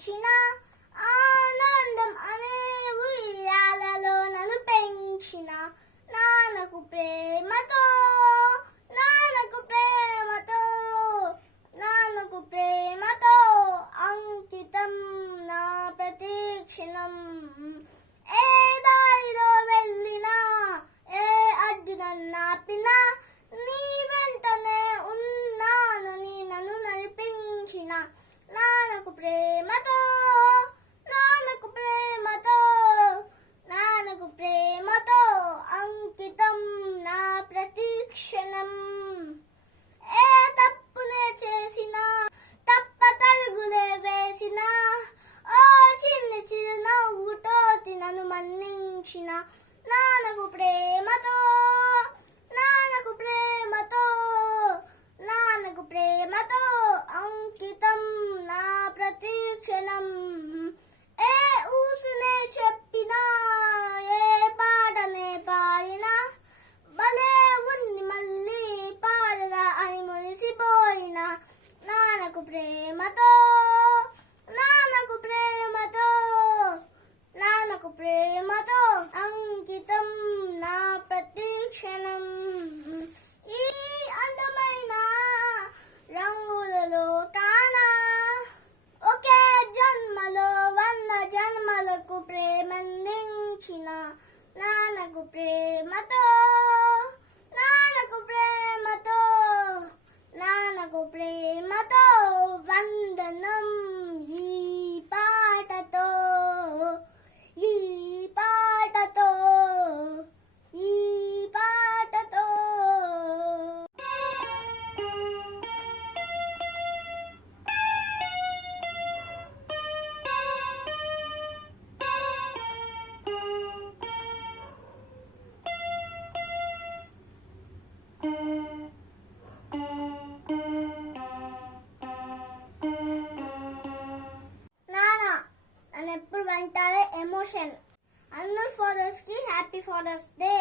మరిచిన ఆనందం అనే ఉయ్యాలలో నన్ను పెంచిన నాన్నకు ప్రేమతో అంకితం నా ప్రతీక్షణం. ఏ దారిలో వెళ్ళినా ఏ అడ్డు నన్నాపినా నీ వెంటనే ఉన్నానని నన్ను నడిపించిన నాన్నకు ప్రేమతో అంకితం నా ప్రతీక్షణం. ఏ తప్పునే చేసినా తప్పటడుగులే వేసినా ఓ చిన్ని చిరునవ్వుతోటి నన్ను మన్నించిన నాన్నకు ప్రేమతో అంకితం నా ప్రతీక్షణం. ఏ ఊసునే చెప్పినా ఏ పాటనే పాడినా భలే ఉంది మళ్ళీ పాడదా అని మురిసిపోయిన నాన్నకు ప్రేమతో అంకితం నా ప్రతీక్షణం. ఈ అందమైన రంగులలో కానా ఒకే జన్మలో 100 జన్మలకు ప్రేమందించిన నాన్నకు ప్రేమతో వందనం. ఈ పాటతో ఎప్పుడు వెంటాడే ఎమోషన్. అందరు ఫాదర్స్ కి హ్యాపీ ఫాదర్స్ డే.